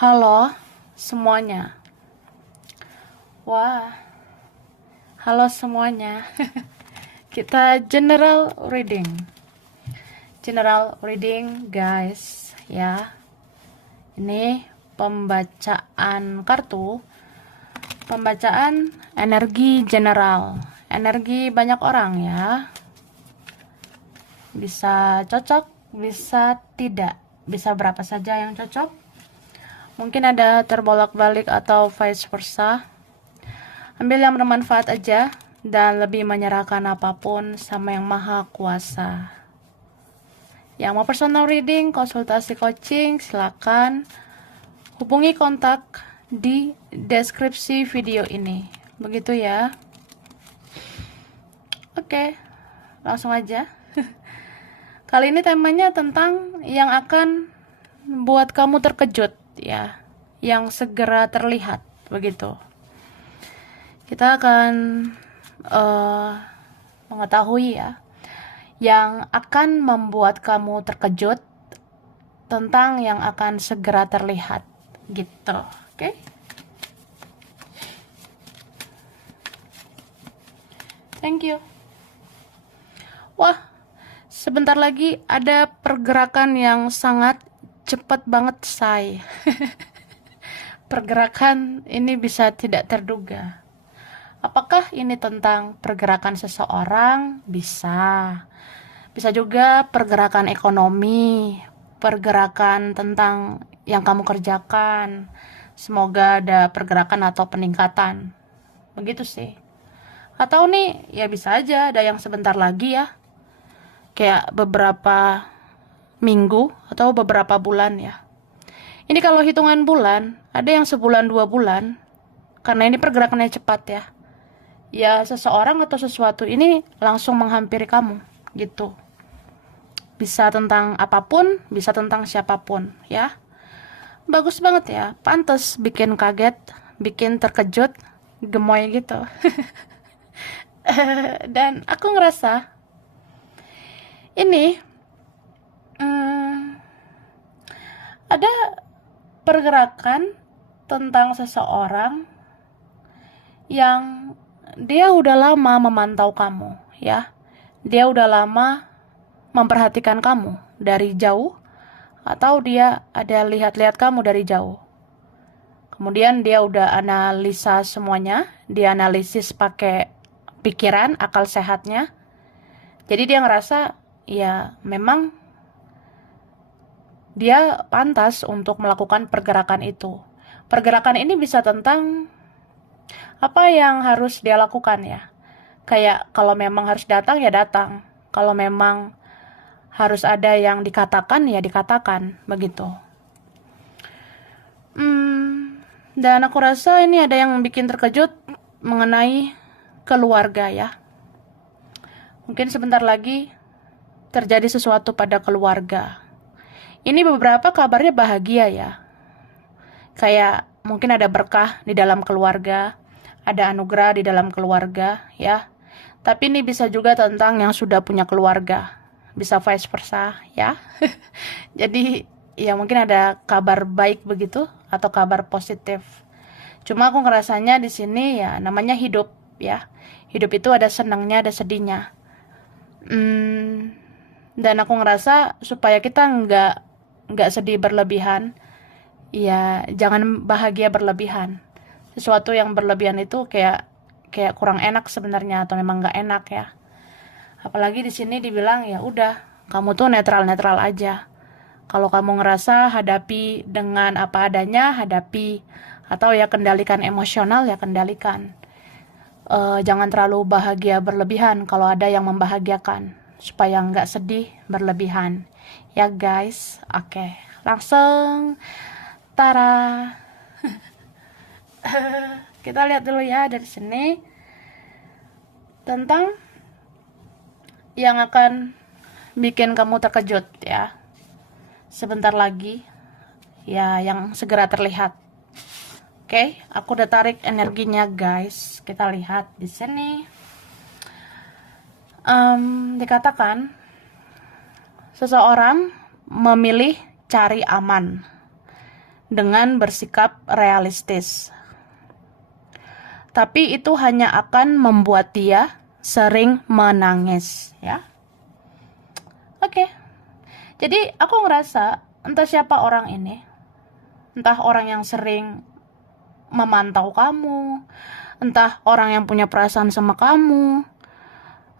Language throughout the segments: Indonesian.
Halo semuanya. Wah, halo semuanya. Kita general reading. General reading, guys, ya. Ini pembacaan kartu, pembacaan energi general. Energi banyak orang ya. Bisa cocok, bisa tidak. Bisa berapa saja yang cocok. Mungkin ada terbolak-balik atau vice versa. Ambil yang bermanfaat aja dan lebih menyerahkan apapun sama yang maha kuasa. Yang mau personal reading, konsultasi coaching, silakan hubungi kontak di deskripsi video ini. Begitu ya. Oke, langsung aja. Kali ini temanya tentang yang akan buat kamu terkejut ya, yang segera terlihat, begitu. Kita akan mengetahui ya, yang akan membuat kamu terkejut tentang yang akan segera terlihat, gitu. Oke? Thank you. Wah, sebentar lagi ada pergerakan yang sangat cepat banget, say. Pergerakan ini bisa tidak terduga. Apakah ini tentang pergerakan seseorang? Bisa. Bisa juga pergerakan ekonomi, pergerakan tentang yang kamu kerjakan. Semoga ada pergerakan atau peningkatan. Begitu sih. Atau nih, ya bisa aja ada yang sebentar lagi ya. Kayak beberapa minggu atau beberapa bulan ya. Ini kalau hitungan bulan, ada yang sebulan 2 bulan. Karena ini pergerakannya cepat ya. Ya seseorang atau sesuatu ini langsung menghampiri kamu gitu. Bisa tentang apapun, bisa tentang siapapun ya. Bagus banget ya, pantas bikin kaget, bikin terkejut, gemoy gitu. Dan aku ngerasa ini ada pergerakan tentang seseorang yang dia udah lama memantau kamu ya. Dia udah lama memperhatikan kamu dari jauh, atau dia ada lihat-lihat kamu dari jauh. Kemudian dia udah analisa semuanya, dia analisis pakai pikiran, akal sehatnya. Jadi dia ngerasa ya memang dia pantas untuk melakukan pergerakan itu. Pergerakan ini bisa tentang apa yang harus dia lakukan ya. Kayak kalau memang harus datang ya datang. Kalau memang harus ada yang dikatakan ya dikatakan, begitu. Dan aku rasa ini ada yang bikin terkejut mengenai keluarga ya. Mungkin sebentar lagi terjadi sesuatu pada keluarga. Ini beberapa kabarnya bahagia ya. Kayak mungkin ada berkah di dalam keluarga, ada anugerah di dalam keluarga ya. Tapi ini bisa juga tentang yang sudah punya keluarga. Bisa vice versa ya. Jadi ya mungkin ada kabar baik begitu atau kabar positif. Cuma aku ngerasanya di sini ya namanya hidup ya. Hidup itu ada senangnya, ada sedihnya. Dan aku ngerasa supaya kita nggak sedih berlebihan. Ya jangan bahagia berlebihan. Sesuatu yang berlebihan itu kayak kurang enak sebenarnya, atau memang nggak enak ya. Apalagi di sini dibilang ya udah, kamu tuh netral-netral aja. Kalau kamu ngerasa hadapi dengan apa adanya, hadapi. Atau ya kendalikan emosional, ya kendalikan. Jangan terlalu bahagia berlebihan kalau ada yang membahagiakan. Supaya nggak sedih berlebihan. Ya guys, oke. Langsung, tara. Kita lihat dulu ya dari sini. Tentang yang akan bikin kamu terkejut ya. Sebentar lagi ya yang segera terlihat. Oke, aku udah tarik energinya guys. Kita lihat di sini. Dikatakan seseorang memilih cari aman. dengan bersikap realistis. Tapi itu hanya akan membuat dia sering menangis, ya. Oke. Jadi aku ngerasa entah siapa orang ini, entah orang yang sering memantau kamu, entah orang yang punya perasaan sama kamu,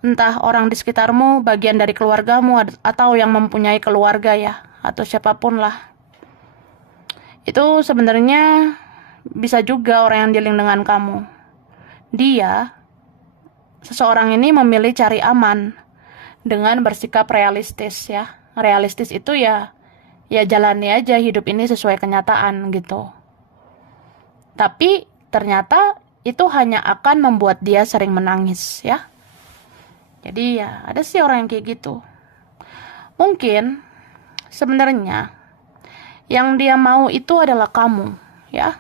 entah orang di sekitarmu, bagian dari keluargamu, atau yang mempunyai keluarga ya, atau siapapun lah. Itu sebenarnya bisa juga orang yang dealing dengan kamu. Seseorang ini memilih cari aman dengan bersikap realistis ya. Realistis itu ya jalani aja hidup ini sesuai kenyataan gitu. Tapi ternyata itu hanya akan membuat dia sering menangis ya. Jadi ya ada sih orang yang kayak gitu. Mungkin sebenarnya yang dia mau itu adalah kamu ya.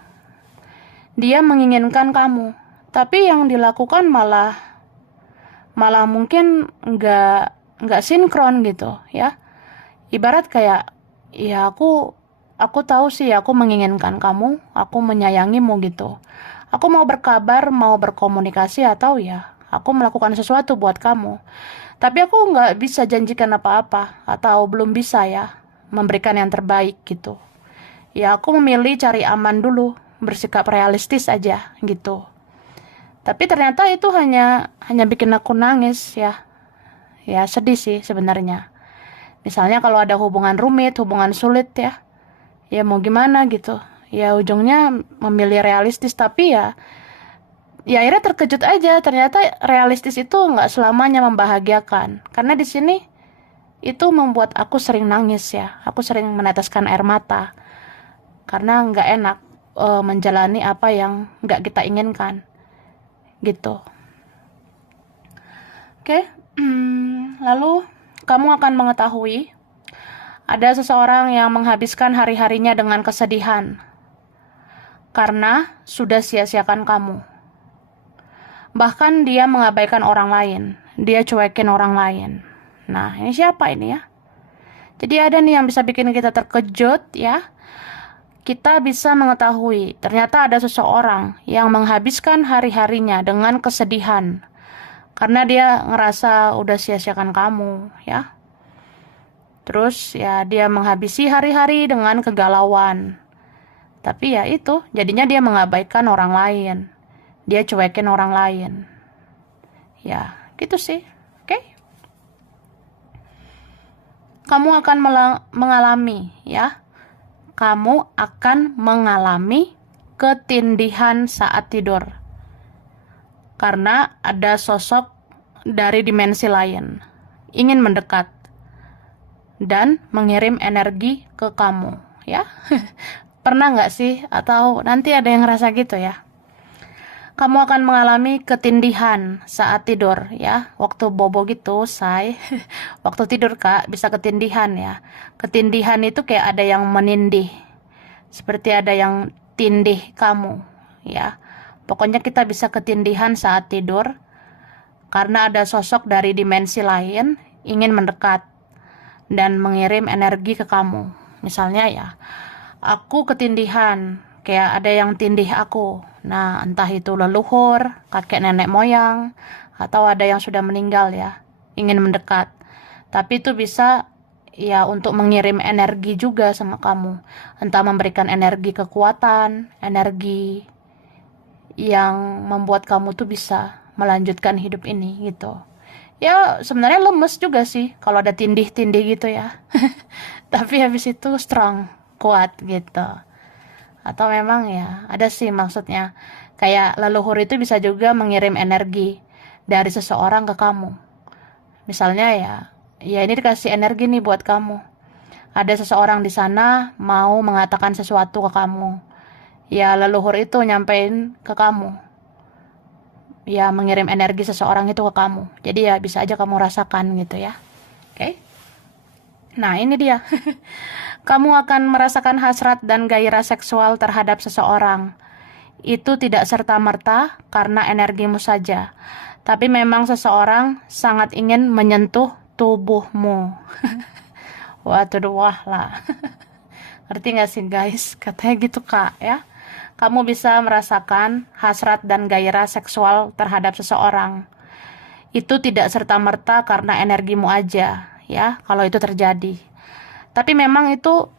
Dia menginginkan kamu, tapi yang dilakukan malah mungkin nggak sinkron gitu ya. Ibarat kayak ya aku tahu sih aku menginginkan kamu, aku menyayangimu gitu. Aku mau berkabar, mau berkomunikasi, atau ya aku melakukan sesuatu buat kamu. Tapi aku nggak bisa janjikan apa-apa, atau belum bisa ya memberikan yang terbaik gitu. Ya aku memilih cari aman dulu, bersikap realistis aja gitu. Tapi ternyata itu hanya bikin aku nangis ya. Ya sedih sih sebenarnya. Misalnya kalau ada hubungan rumit, hubungan sulit ya. Ya mau gimana gitu. Ya ujungnya memilih realistis, tapi ya akhirnya terkejut aja. Ternyata realistis itu nggak selamanya membahagiakan. Karena di sini itu membuat aku sering nangis ya. Aku sering meneteskan air mata. Karena nggak enak menjalani apa yang nggak kita inginkan gitu. Oke. Lalu kamu akan mengetahui ada seseorang yang menghabiskan hari-harinya dengan kesedihan karena sudah sia-siakan kamu. Bahkan dia mengabaikan orang lain, dia cuekin orang lain. Nah, ini siapa ini ya? Jadi ada nih yang bisa bikin kita terkejut ya. Kita bisa mengetahui ternyata ada seseorang yang menghabiskan hari-harinya dengan kesedihan karena dia ngerasa udah sia-siakan kamu ya. Terus ya dia menghabisi hari-hari dengan kegalauan. Tapi ya itu, jadinya dia mengabaikan orang lain. Dia cuekin orang lain. Ya, gitu sih. Oke? Kamu akan mengalami ya. Kamu akan mengalami ketindihan saat tidur. Karena ada sosok dari dimensi lain ingin mendekat dan mengirim energi ke kamu, ya. Pernah nggak sih? Atau nanti ada yang ngerasa gitu ya? Kamu akan mengalami ketindihan saat tidur, ya. Waktu bobo gitu, say. Waktu tidur, Kak, bisa ketindihan ya. Ketindihan itu kayak ada yang menindih. Seperti ada yang tindih kamu, ya. Pokoknya kita bisa ketindihan saat tidur karena ada sosok dari dimensi lain ingin mendekat dan mengirim energi ke kamu. Misalnya ya, aku ketindihan, kayak ada yang tindih aku. Nah, entah itu leluhur, kakek nenek moyang, atau ada yang sudah meninggal ya, ingin mendekat. Tapi itu bisa ya untuk mengirim energi juga sama kamu. Entah memberikan energi kekuatan, energi yang membuat kamu tuh bisa melanjutkan hidup ini gitu. Ya sebenarnya lemes juga sih kalau ada tindih-tindih gitu ya. Tapi habis itu strong, kuat gitu. Atau memang ya ada sih maksudnya. Kayak leluhur itu bisa juga mengirim energi dari seseorang ke kamu. Misalnya ya ini dikasih energi nih buat kamu. Ada seseorang di sana mau mengatakan sesuatu ke kamu. Ya leluhur itu nyampein ke kamu. Ya mengirim energi seseorang itu ke kamu. Jadi ya bisa aja kamu rasakan gitu ya. Oke. Nah ini dia. Kamu akan merasakan hasrat dan gairah seksual terhadap seseorang. Itu tidak serta-merta karena energimu saja. Tapi memang seseorang sangat ingin menyentuh tubuhmu. Wah lah. Ngerti gak sih guys? Katanya gitu kak ya. Kamu bisa merasakan hasrat dan gairah seksual terhadap seseorang. Itu tidak serta-merta karena energimu aja, ya, kalau itu terjadi. Tapi memang itu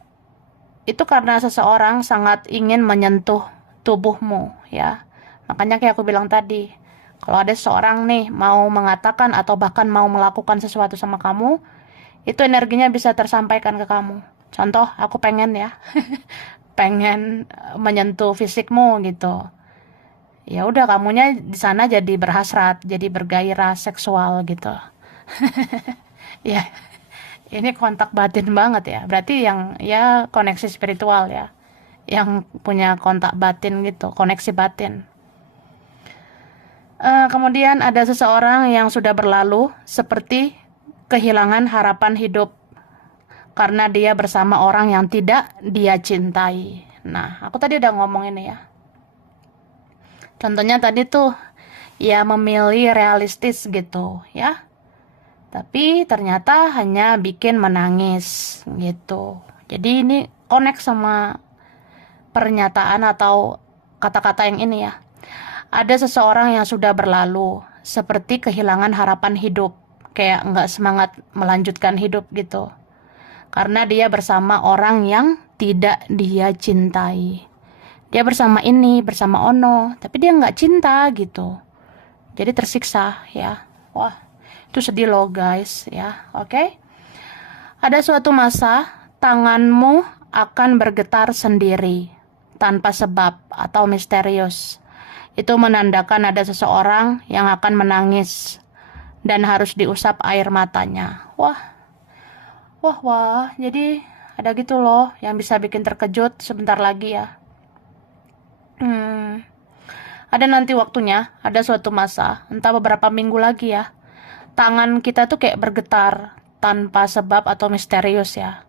karena seseorang sangat ingin menyentuh tubuhmu, ya. Makanya kayak aku bilang tadi, kalau ada seseorang nih mau mengatakan atau bahkan mau melakukan sesuatu sama kamu, itu energinya bisa tersampaikan ke kamu. Contoh, aku pengen ya, pengen menyentuh fisikmu gitu. Ya udah kamunya di sana jadi berhasrat, jadi bergairah seksual gitu. Ya, ini kontak batin banget ya. Berarti yang ya koneksi spiritual ya. Yang punya kontak batin gitu, koneksi batin. Kemudian ada seseorang yang sudah berlalu seperti kehilangan harapan hidup karena dia bersama orang yang tidak dia cintai. Nah, aku tadi udah ngomong ini ya. Contohnya tadi tuh ya memilih realistis gitu ya. Tapi ternyata hanya bikin menangis gitu. Jadi ini connect sama pernyataan atau kata-kata yang ini ya. Ada seseorang yang sudah berlalu, seperti kehilangan harapan hidup, kayak nggak semangat melanjutkan hidup gitu. Karena dia bersama orang yang tidak dia cintai. Dia bersama ini, bersama Ono, tapi dia nggak cinta gitu. Jadi tersiksa ya. Wah, itu sedih loh guys ya. Oke. Ada suatu masa tanganmu akan bergetar sendiri tanpa sebab atau misterius. Itu menandakan ada seseorang yang akan menangis dan harus diusap air matanya. Wah, wah, wah. Jadi ada gitu loh yang bisa bikin terkejut sebentar lagi ya. Ada nanti waktunya, ada suatu masa, entah beberapa minggu lagi ya. Tangan kita tuh kayak bergetar tanpa sebab atau misterius ya.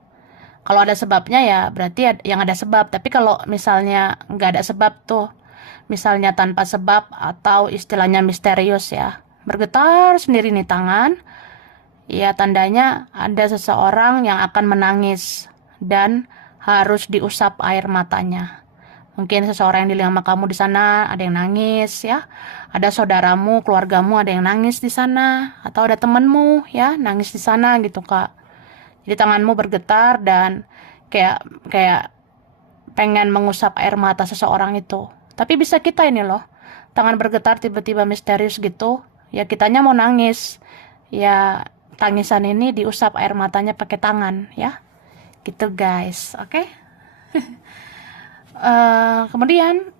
Kalau ada sebabnya ya berarti yang ada sebab. Tapi kalau misalnya nggak ada sebab tuh, misalnya tanpa sebab atau istilahnya misterius ya, bergetar sendiri nih tangan, ya tandanya ada seseorang yang akan menangis dan harus diusap air matanya. Mungkin seseorang yang di sama kamu di sana ada yang nangis ya, ada saudaramu, keluargamu ada yang nangis di sana, atau ada temenmu ya nangis di sana gitu kak. Jadi tanganmu bergetar dan kayak kayak pengen mengusap air mata seseorang itu. Tapi bisa kita ini loh, tangan bergetar tiba-tiba misterius gitu, ya kitanya mau nangis, ya tangisan ini diusap air matanya pakai tangan ya, gitu guys, oke? Kemudian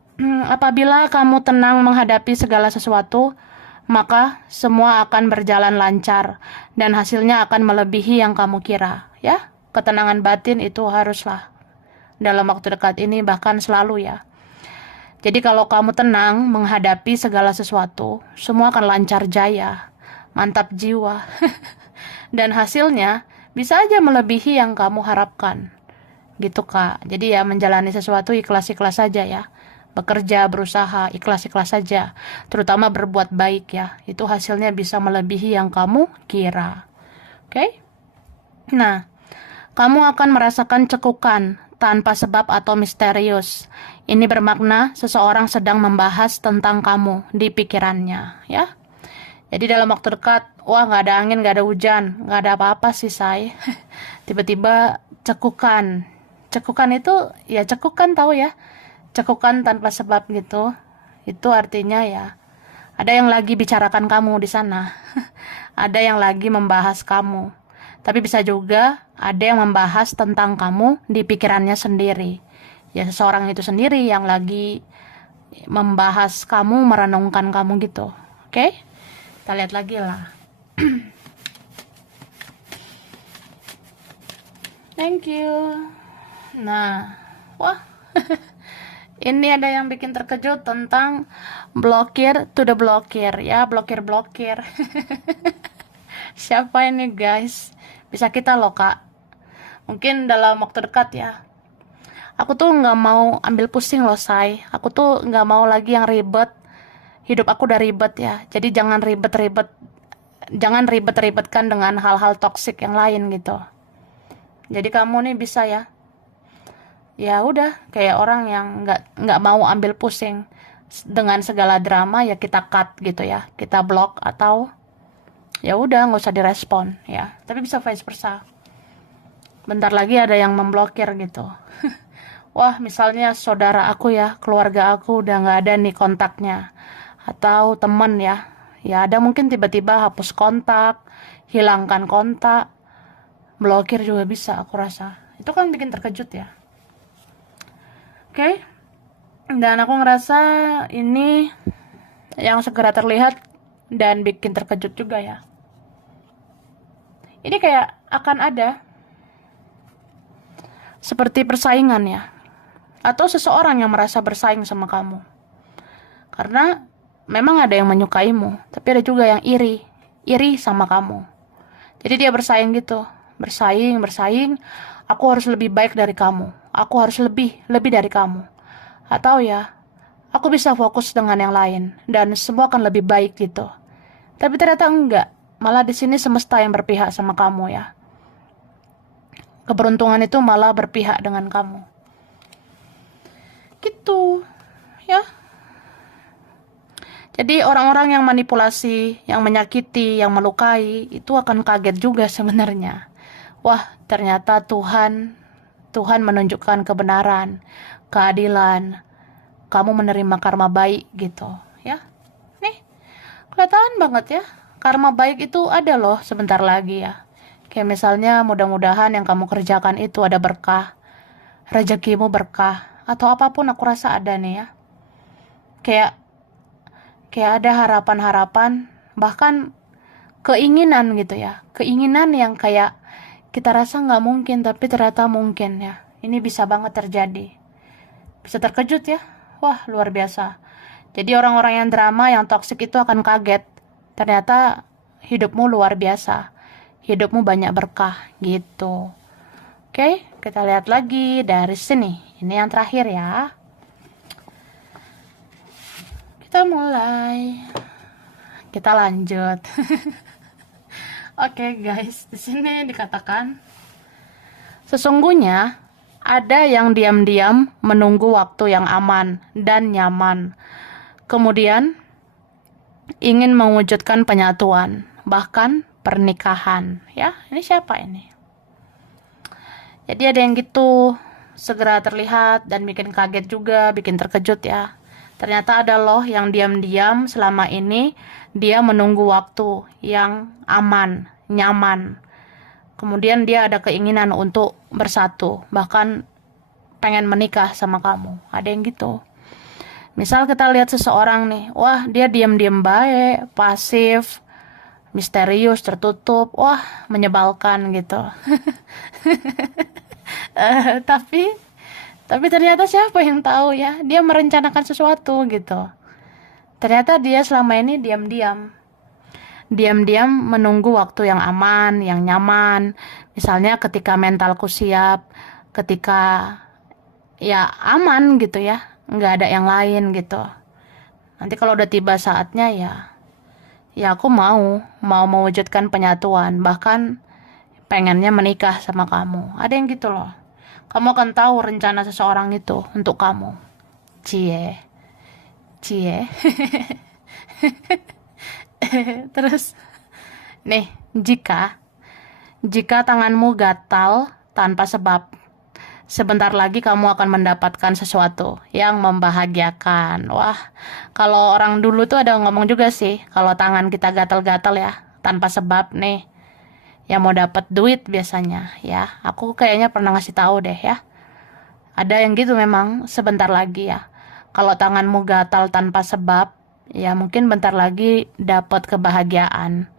apabila kamu tenang menghadapi segala sesuatu, maka semua akan berjalan lancar dan hasilnya akan melebihi yang kamu kira ya. Ketenangan batin itu haruslah dalam waktu dekat ini, bahkan selalu ya. Jadi kalau kamu tenang menghadapi segala sesuatu, semua akan lancar jaya, mantap jiwa. Dan hasilnya bisa aja melebihi yang kamu harapkan. Gitu kak. Jadi ya menjalani sesuatu ikhlas-ikhlas saja ya. Bekerja, berusaha, ikhlas-ikhlas saja. Terutama berbuat baik ya. Itu hasilnya bisa melebihi yang kamu kira. Oke? Nah, kamu akan merasakan cekukan tanpa sebab atau misterius. Ini bermakna seseorang sedang membahas tentang kamu di pikirannya, ya. Jadi dalam waktu dekat, wah nggak ada angin, nggak ada hujan, nggak ada apa-apa sih say. Tiba-tiba cekukan. Cekukan itu, ya cekukan tahu ya. Cekukan tanpa sebab gitu. Itu artinya ya, ada yang lagi bicarakan kamu di sana. Ada yang lagi membahas kamu. Tapi bisa juga ada yang membahas tentang kamu di pikirannya sendiri. Ya seseorang itu sendiri yang lagi membahas kamu, merenungkan kamu gitu. Oke? Kita lihat lagi lah. Thank you. Nah, wah. Ini ada yang bikin terkejut tentang blokir to the blokir ya, blokir-blokir. Siapa ini guys? Bisa kita loh kak. Mungkin dalam waktu dekat ya. Aku tuh nggak mau ambil pusing loh say. Aku tuh nggak mau lagi yang ribet. Hidup aku udah ribet ya. Jadi jangan ribet-ribet. Jangan ribet-ribetkan dengan hal-hal toksik yang lain gitu. Jadi kamu nih bisa ya ya udah kayak orang yang nggak mau ambil pusing dengan segala drama, ya kita cut gitu ya, kita block atau ya udah nggak usah direspon ya. Tapi bisa vice versa, bentar lagi ada yang memblokir gitu. Wah, misalnya saudara aku ya, keluarga aku udah nggak ada nih kontaknya, atau temen ya, ya ada mungkin tiba-tiba hapus kontak, hilangkan kontak, blokir juga bisa, aku rasa itu kan bikin terkejut ya. Oke. Dan aku ngerasa ini yang segera terlihat dan bikin terkejut juga ya. Ini kayak akan ada seperti persaingan ya, atau seseorang yang merasa bersaing sama kamu. Karena memang ada yang menyukaimu, tapi ada juga yang iri sama kamu. Jadi dia bersaing gitu, bersaing, aku harus lebih baik dari kamu, aku harus lebih dari kamu. Atau ya, aku bisa fokus dengan yang lain dan semua akan lebih baik gitu. Tapi ternyata enggak, malah di sini semesta yang berpihak sama kamu ya. Keberuntungan itu malah berpihak dengan kamu. Gitu, ya. Jadi orang-orang yang manipulasi, yang menyakiti, yang melukai, itu akan kaget juga sebenarnya. Wah, ternyata Tuhan menunjukkan kebenaran, keadilan. Kamu menerima karma baik gitu, ya. Nih, kelihatan banget ya. Karma baik itu ada loh sebentar lagi ya. Kayak misalnya mudah-mudahan yang kamu kerjakan itu ada berkah, rezekimu berkah, atau apapun aku rasa ada nih ya. Kayak ada harapan-harapan, bahkan keinginan gitu ya. Keinginan yang kayak kita rasa nggak mungkin, tapi ternyata mungkin ya. Ini bisa banget terjadi. Bisa terkejut ya. Wah, luar biasa. Jadi orang-orang yang drama, yang toksik itu akan kaget. Ternyata hidupmu luar biasa. Hidupmu banyak berkah gitu. Oke, kita lihat lagi dari sini. Ini yang terakhir ya. Kita mulai. Kita lanjut. Oke, guys, di sini dikatakan sesungguhnya ada yang diam-diam menunggu waktu yang aman dan nyaman. Kemudian ingin mewujudkan penyatuan, bahkan pernikahan. Ya, ini siapa ini? Jadi ada yang gitu, segera terlihat dan bikin kaget juga, bikin terkejut ya. Ternyata ada loh yang diam-diam selama ini dia menunggu waktu yang aman, nyaman. Kemudian dia ada keinginan untuk bersatu, bahkan pengen menikah sama kamu. Ada yang gitu. Misal kita lihat seseorang nih, wah dia diam-diam baik, pasif, misterius, tertutup, wah menyebalkan gitu. Tapi ternyata siapa yang tahu ya, dia merencanakan sesuatu gitu. Ternyata dia selama ini diam-diam menunggu waktu yang aman, yang nyaman. Misalnya ketika mentalku siap, ketika ya aman gitu ya, nggak ada yang lain gitu. Nanti kalau udah tiba saatnya ya aku mau mewujudkan penyatuan, bahkan pengennya menikah sama kamu. Ada yang gitu loh. Kamu akan tahu rencana seseorang itu untuk kamu. Cie. Terus nih, jika tanganmu gatal tanpa sebab, sebentar lagi kamu akan mendapatkan sesuatu yang membahagiakan. Wah, kalau orang dulu tuh ada ngomong juga sih, kalau tangan kita gatal-gatal ya, tanpa sebab nih, ya mau dapat duit biasanya ya. Aku kayaknya pernah ngasih tahu deh ya. Ada yang gitu memang sebentar lagi ya. Kalau tanganmu gatal tanpa sebab, ya mungkin bentar lagi dapat kebahagiaan.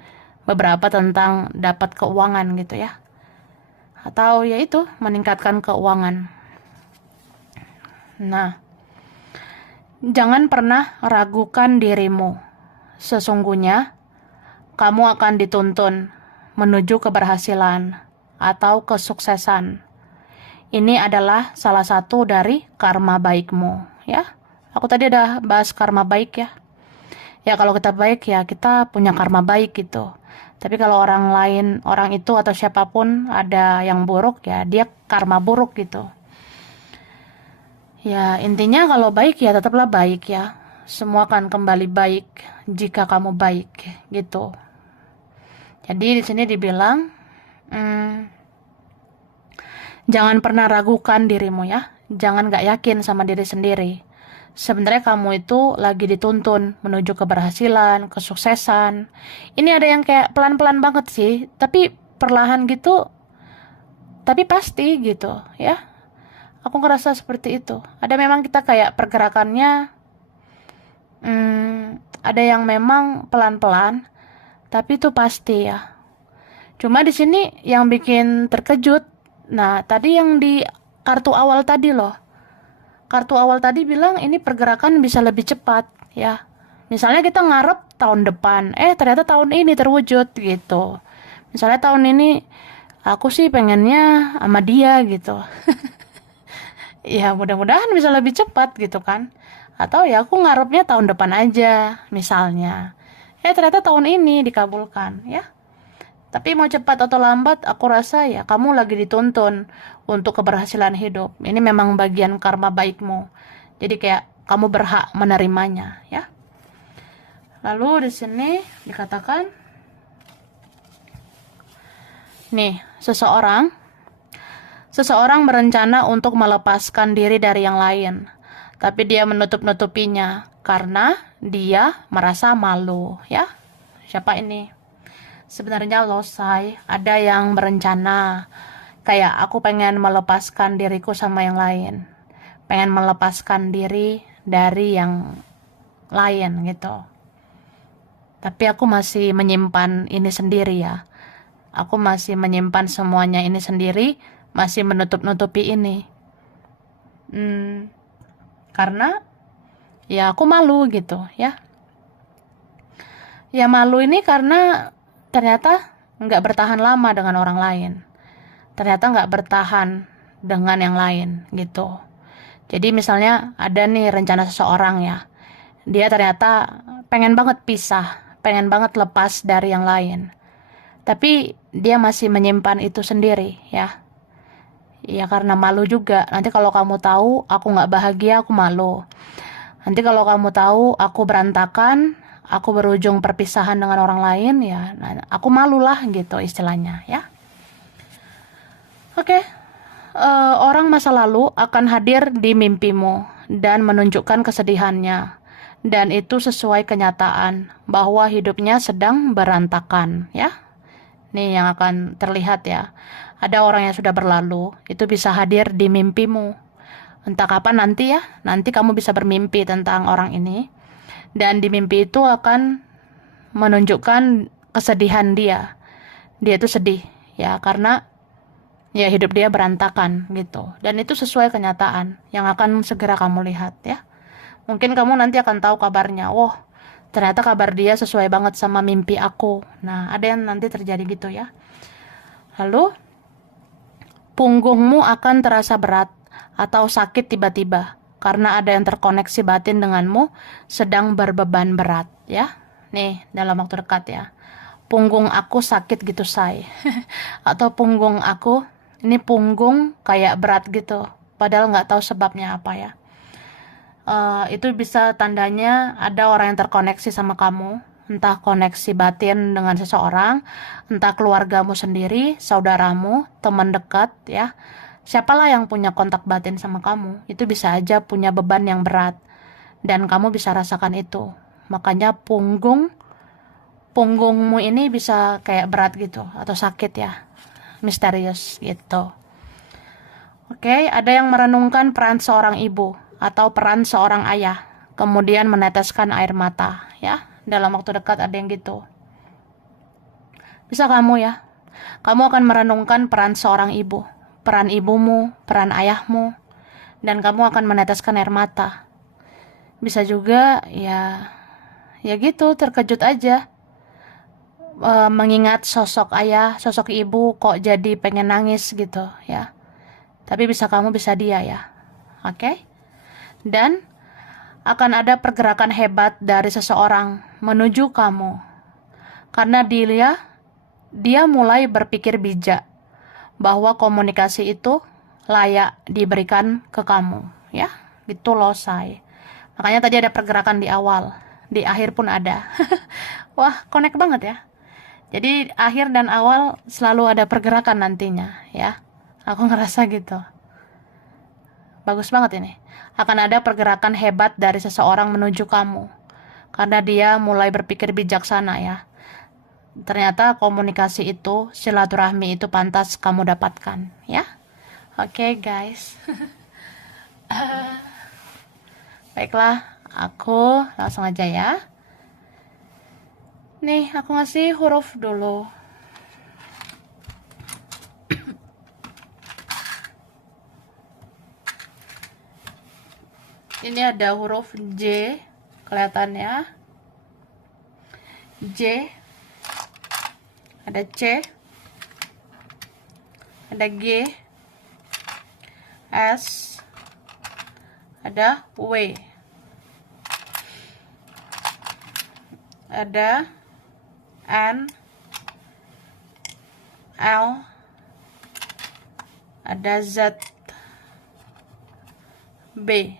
Beberapa tentang dapat keuangan gitu ya. Atau ya itu meningkatkan keuangan. Nah, jangan pernah ragukan dirimu. Sesungguhnya kamu akan dituntun menuju keberhasilan atau kesuksesan. Ini adalah salah satu dari karma baikmu ya. Aku tadi udah bahas karma baik ya. Ya kalau kita baik ya kita punya karma baik gitu. Tapi kalau orang lain, orang itu atau siapapun ada yang buruk ya dia karma buruk gitu. Ya, intinya kalau baik ya tetaplah baik ya. Semua akan kembali baik jika kamu baik gitu. Jadi di sini dibilang, hmm, jangan pernah ragukan dirimu ya. Jangan gak yakin sama diri sendiri. Sebenarnya kamu itu lagi dituntun menuju keberhasilan, kesuksesan. Ini ada yang kayak pelan-pelan banget sih, tapi perlahan gitu, tapi pasti gitu ya. Aku ngerasa seperti itu. Ada memang kita kayak pergerakannya, ada yang memang pelan-pelan, tapi itu pasti ya. Cuma di sini yang bikin terkejut, nah tadi yang di kartu awal tadi loh. Kartu awal tadi bilang ini pergerakan bisa lebih cepat ya. Misalnya kita ngarep tahun depan, ternyata tahun ini terwujud gitu. Misalnya tahun ini aku sih pengennya sama dia gitu. Ya mudah-mudahan bisa lebih cepat gitu kan. Atau ya aku ngarepnya tahun depan aja misalnya. Ternyata tahun ini dikabulkan ya. Tapi mau cepat atau lambat, aku rasa ya kamu lagi dituntun untuk keberhasilan hidup. Ini memang bagian karma baikmu. Jadi kayak kamu berhak menerimanya, ya. Lalu di sini dikatakan, nih, seseorang berencana untuk melepaskan diri dari yang lain, tapi dia menutup-nutupinya karena dia merasa malu, ya. Siapa ini? Sebenarnya loh say, ada yang berencana kayak aku pengen melepaskan diriku sama yang lain, pengen melepaskan diri dari yang lain gitu, tapi aku masih menyimpan ini sendiri ya, aku masih menyimpan semuanya ini sendiri, masih menutup-nutupi ini, karena ya aku malu gitu ya. Ya malu ini karena ternyata nggak bertahan lama dengan orang lain. Ternyata nggak bertahan dengan yang lain gitu. Jadi misalnya ada nih rencana seseorang ya. Dia ternyata pengen banget pisah, pengen banget lepas dari yang lain. Tapi dia masih menyimpan itu sendiri ya. Ya karena malu juga. Nanti kalau kamu tahu aku nggak bahagia, aku malu. Nanti kalau kamu tahu aku berantakan, aku berujung perpisahan dengan orang lain ya, nah, aku malulah gitu istilahnya ya. Oke, orang masa lalu akan hadir di mimpimu dan menunjukkan kesedihannya, dan itu sesuai kenyataan bahwa hidupnya sedang berantakan ya. Nih yang akan terlihat ya, ada orang yang sudah berlalu itu bisa hadir di mimpimu entah kapan nanti ya, nanti kamu bisa bermimpi tentang orang ini. Dan di mimpi itu akan menunjukkan kesedihan dia. Dia itu sedih ya karena ya hidup dia berantakan gitu. Dan itu sesuai kenyataan yang akan segera kamu lihat ya. Mungkin kamu nanti akan tahu kabarnya. Oh, ternyata kabar dia sesuai banget sama mimpi aku. Nah, ada yang nanti terjadi gitu ya. Lalu punggungmu akan terasa berat atau sakit tiba-tiba karena ada yang terkoneksi batin denganmu sedang berbeban berat ya. Nih dalam waktu dekat ya, punggung aku sakit gitu say. Atau punggung aku, ini punggung kayak berat gitu padahal nggak tahu sebabnya apa ya. Itu bisa tandanya ada orang yang terkoneksi sama kamu, entah koneksi batin dengan seseorang, entah keluargamu sendiri, saudaramu, teman dekat ya. Siapalah yang punya kontak batin sama kamu, itu bisa aja punya beban yang berat. Dan kamu bisa rasakan itu. Makanya punggungmu ini bisa kayak berat gitu, atau sakit ya. Misterius gitu. Oke, ada yang merenungkan peran seorang ibu, atau peran seorang ayah. Kemudian meneteskan air mata ya. Dalam waktu dekat ada yang gitu. Bisa kamu ya. Kamu akan merenungkan peran seorang ibu, peran ibumu, peran ayahmu, dan kamu akan meneteskan air mata. Bisa juga ya gitu terkejut aja, mengingat sosok ayah, sosok ibu kok jadi pengen nangis gitu ya. Tapi kamu bisa dia ya. Oke? Dan akan ada pergerakan hebat dari seseorang menuju kamu. Karena dia mulai berpikir bijak bahwa komunikasi itu layak diberikan ke kamu ya. gitu loh, say. Makanya tadi ada pergerakan di awal, di akhir pun ada. Wah, connect banget ya. Jadi akhir dan awal selalu ada pergerakan nantinya ya. Aku ngerasa gitu. Bagus banget ini. Akan ada pergerakan hebat dari seseorang menuju kamu. Karena dia mulai berpikir bijaksana ya. Ternyata komunikasi itu, silaturahmi itu pantas kamu dapatkan ya. Oke, guys. Baiklah, aku langsung aja ya. Nih, aku ngasih huruf dulu. Ini ada huruf J, kelihatannya. J, ada C, ada G, S, ada W, ada N, L, ada Z, B,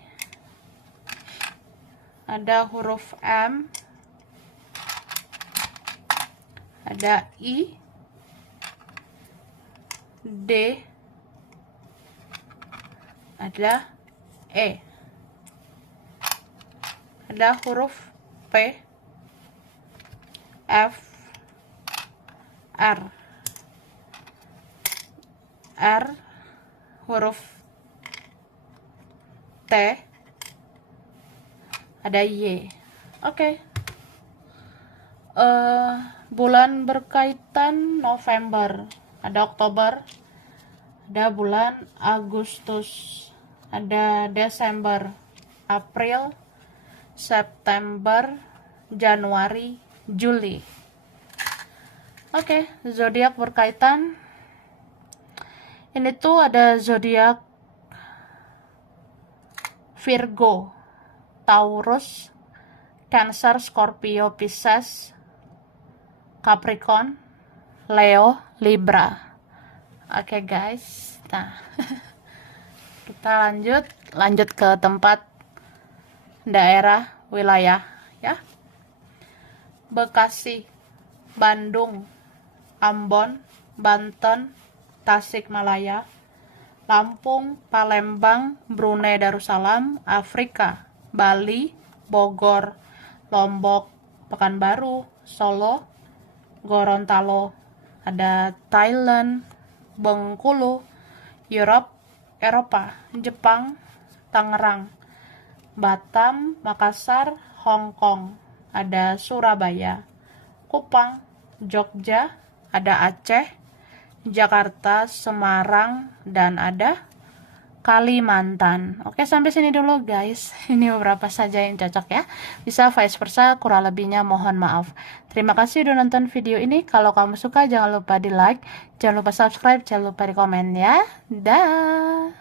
ada huruf M, ada I, D, ada E, ada huruf P, F, R, huruf T, ada Y. Oke. Bulan berkaitan November, ada Oktober, ada bulan Agustus, ada Desember, April, September, Januari, Juli. Oke, zodiak berkaitan. Ini tuh ada zodiak Virgo, Taurus, Cancer, Scorpio, Pisces, Capricorn, Leo, Libra. Oke, guys. Nah, kita lanjut ke tempat daerah wilayah ya. Bekasi, Bandung, Ambon, Banten, Tasikmalaya, Lampung, Palembang, Brunei Darussalam, Afrika, Bali, Bogor, Lombok, Pekanbaru, Solo, Gorontalo, ada Thailand, Bengkulu, Eropa, Jepang, Tangerang, Batam, Makassar, Hong Kong, ada Surabaya, Kupang, Jogja, ada Aceh, Jakarta, Semarang, dan ada Kalimantan. Oke, sampai sini dulu guys. Ini beberapa saja yang cocok ya. Bisa vice versa, kurang lebihnya mohon maaf. Terima kasih udah nonton video ini. Kalau kamu suka jangan lupa di like, jangan lupa subscribe, jangan lupa di komen ya. Dah.